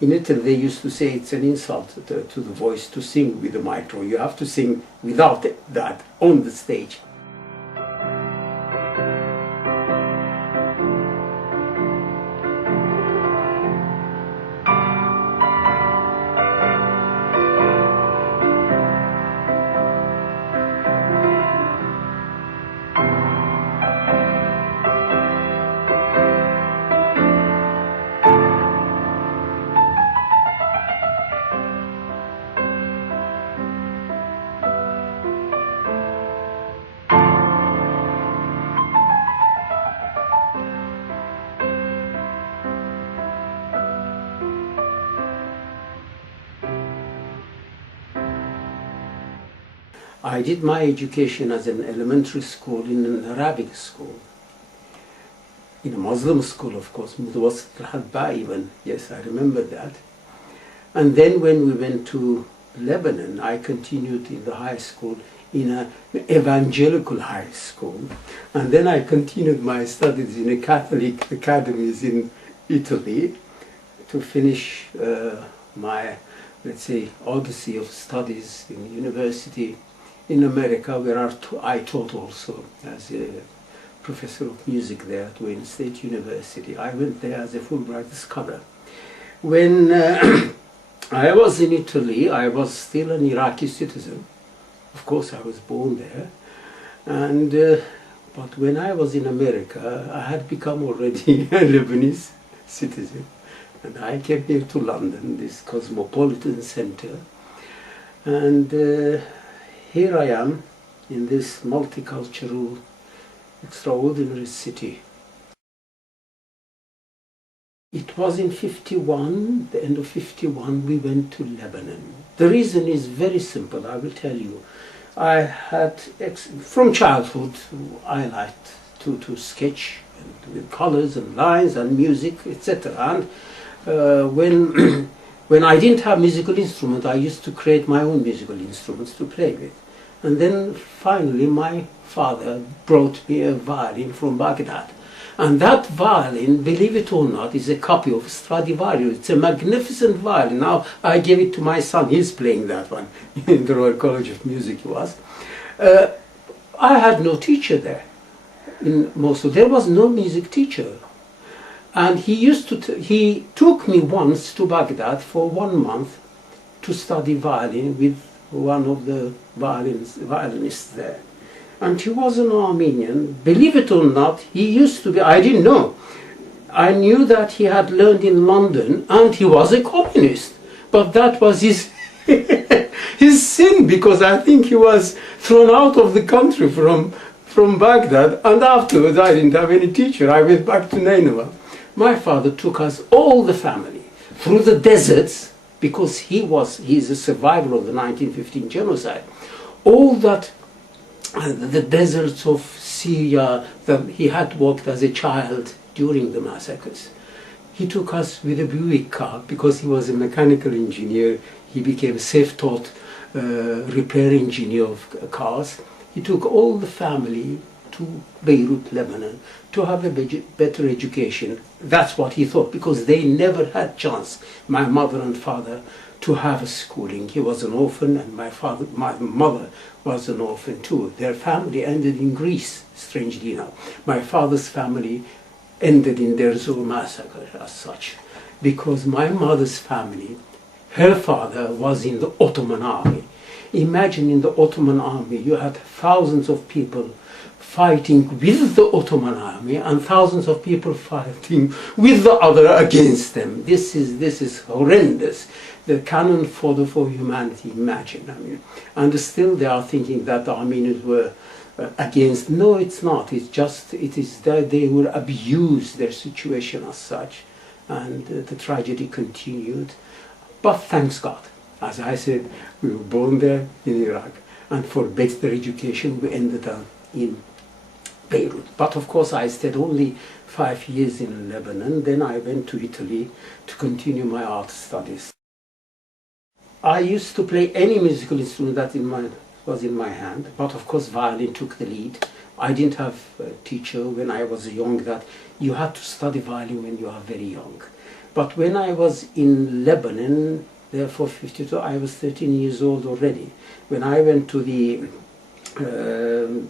In Italy, they used to say it's an insult to the voice to sing with the micro. You have to sing without that on the stage. I did my education as an elementary school in an Arabic school, in a Muslim school, of course, even. Yes, I remember that. And then when we went to Lebanon, I continued in the high school in an evangelical high school. And then I continued my studies in a Catholic academies in Italy to finish my, let's say, odyssey of studies in university in America, where I taught also as a professor of music there at Wayne State University. I went there as a Fulbright scholar. When I was in Italy, I was still an Iraqi citizen. Of course, I was born there. And but when I was in America, I had become already a Lebanese citizen. And I came here to London, this cosmopolitan center. And here I am in this multicultural, extraordinary city. It was in '51, the end of '51, we went to Lebanon. The reason is very simple, I will tell you. I had, from childhood, I liked to sketch with colors and lines and music, etc. And when I didn't have musical instrument, I used to create my own musical instruments to play with. And then finally my father brought me a violin from Baghdad. And that violin, believe it or not, is a copy of Stradivarius. It's a magnificent violin. Now I gave it to my son. He's playing that one in the Royal College of Music. He was. I had no teacher there in Mosul. There was no music teacher. And he took me once to Baghdad for 1 month to study violin with one of the violinists there. And he was an Armenian. Believe it or not, he used to be, I didn't know. I knew that he had learned in London and he was a communist. But that was his, his sin, because I think he was thrown out of the country from Baghdad, and afterwards I didn't have any teacher. I went back to Nineveh. My father took us, all the family, through the deserts, because he's a survivor of the 1915 genocide. All that, the deserts of Syria, that he had walked as a child during the massacres. He took us with a Buick car, because he was a mechanical engineer. He became a self-taught repair engineer of cars. He took all the family to Beirut, Lebanon, to have a better education. That's what he thought, because they never had chance, my mother and father, to have a schooling. He was an orphan, and my mother was an orphan too. Their family ended in Greece, strangely enough. My father's family ended in Deir Zor massacre as such, because my mother's family, her father was in the Ottoman army. Imagine, in the Ottoman army you had thousands of people fighting with the Ottoman army and thousands of people fighting with the other against them. This is horrendous. The cannon fodder for humanity, imagine. I mean, and still they are thinking that the Armenians were against. No, it's not. It's just, it is that they were abused, their situation as such, and the tragedy continued. But thanks God, as I said, we were born there in Iraq, and for better education we ended up in Beirut. But of course I stayed only 5 years in Lebanon. Then I went to Italy to continue my art studies. I used to play any musical instrument that was in my hand, but of course violin took the lead. I didn't have a teacher when I was young that you had to study violin when you are very young. But when I was in Lebanon, therefore 52, I was 13 years old already. When I went to the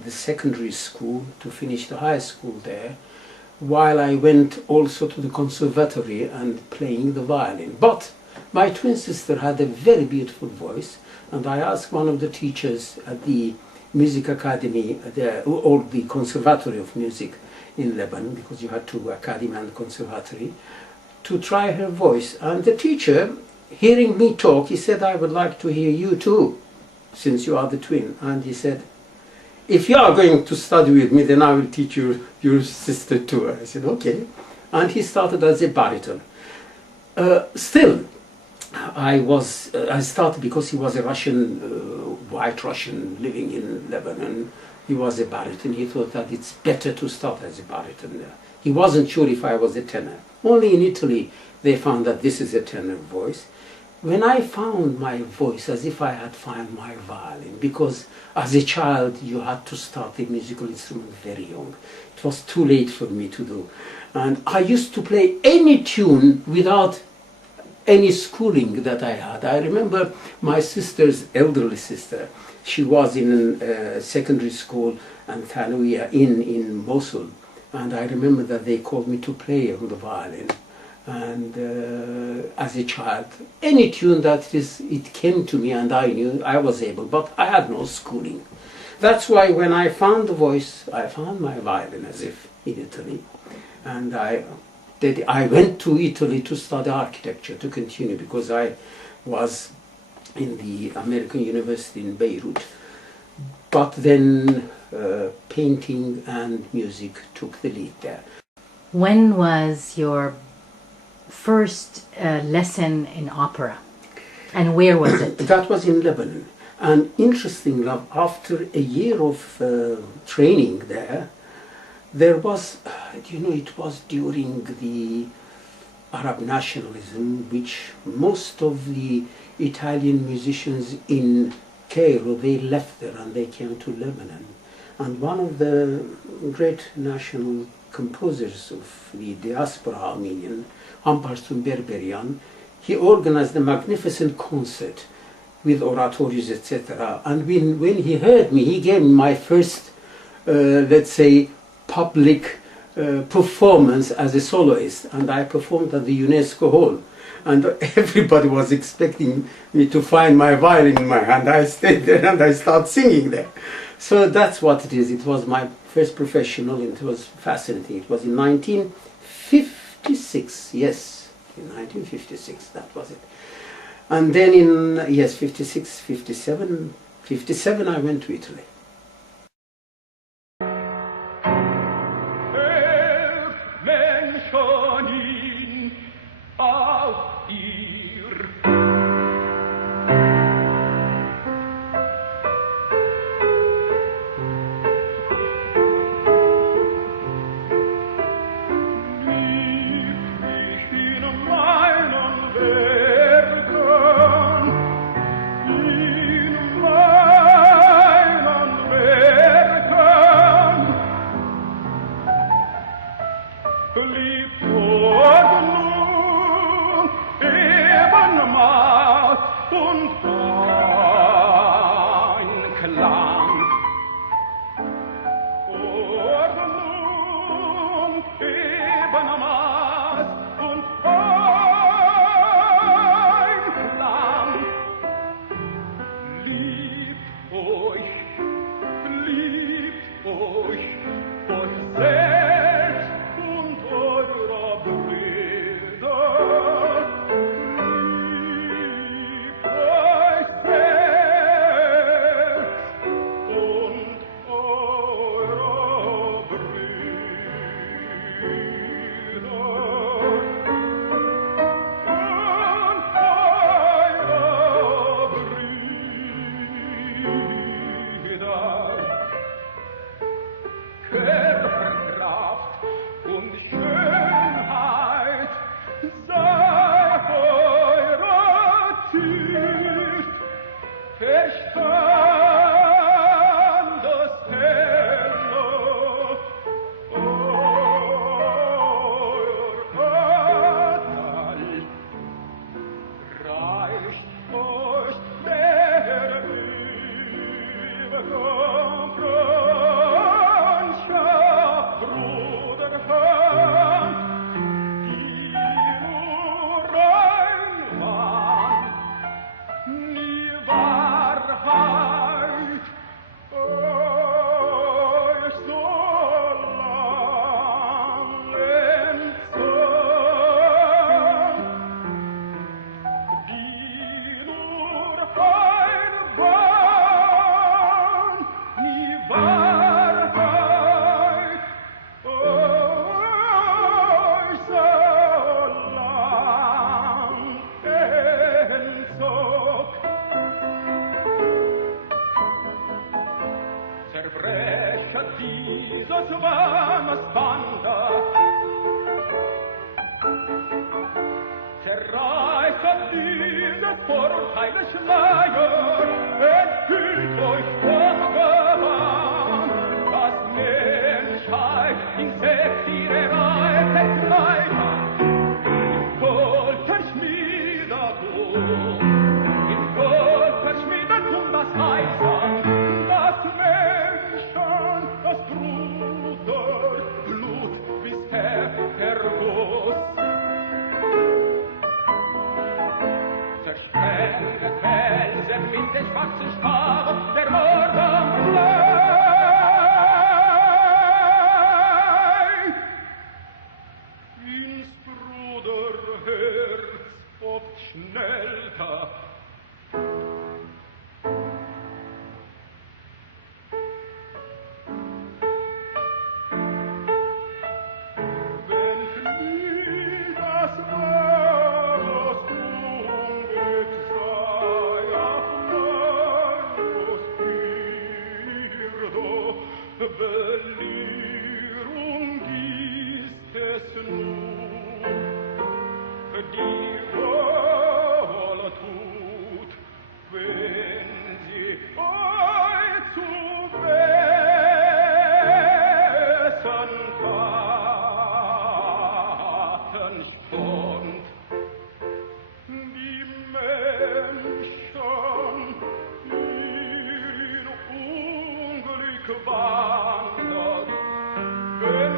secondary school to finish the high school there, while I went also to the conservatory and playing the violin. But my twin sister had a very beautiful voice, and I asked one of the teachers at the music academy, or the conservatory of music in Lebanon, because you had two academy and conservatory, to try her voice. And the teacher, hearing me talk, he said, I would like to hear you too, since you are the twin. And he said, if you are going to study with me, then I will teach you your sister too. I said, okay. And he started as a baritone. Still, I started because he was a Russian, white Russian living in Lebanon. He was a baritone. He thought that it's better to start as a baritone. He wasn't sure if I was a tenor. Only in Italy they found that this is a tenor voice. When I found my voice, as if I had found my violin, because as a child you had to start a musical instrument very young. It was too late for me to do. And I used to play any tune without any schooling that I had. I remember my sister's elderly sister. She was in secondary school and Thanawiya in Mosul. And I remember that they called me to play on the violin. And as a child, any tune that it came to me and I knew I was able, but I had no schooling. That's why when I found the voice, I found my violin as if in Italy. And I went to Italy to study architecture, to continue, because I was in the American University in Beirut. But then painting and music took the lead there. When was your first lesson in opera, and where was it? That was in Lebanon. And interestingly, after a year of training there was, it was during the Arab nationalism, which most of the Italian musicians in Cairo, they left there and they came to Lebanon. And one of the great national composers of the diaspora Armenian, Amparsun Berberian, he organized a magnificent concert with oratorios, etc. And when he heard me, he gave me my first, let's say, public performance as a soloist, and I performed at the UNESCO Hall. And everybody was expecting me to find my violin in my hand. I stayed there and I started singing there. So that's what it is. It was my first professional, and it was fascinating. It was in 1956, yes, in 1956, that was it. And then in, 56, 57, I went to Italy. armes Wander. Zerreißt das diese Vorurteile Schleier, enthüllt euch Vorgewahn, das Menschheit in Sexiererei verkleidet. Im Gold verschmiedetum das Eisen, das Menschen, das Bruderblut bisher ergoss. Versprengte Felsen mit der schwarzen Stab der Morden Blei. Ins Bruderherz oft schnellter. Wenn nie das wahres Unglück sei, ach Maros Pirdo, Bellierung ist es nur, die wohl tut, wenn sie euch zu besten Taten stund. Die Menschen in Unglück wandert, wenn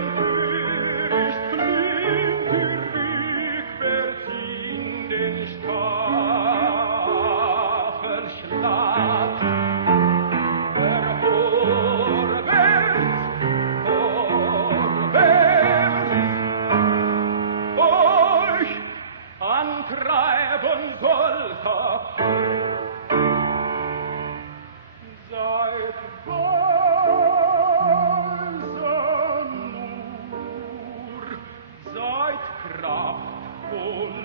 nicht blind rückwärts in den Staffelschlag. Vorwärts, euch antreiben sollte. Seid weise nur, seid kraftvoll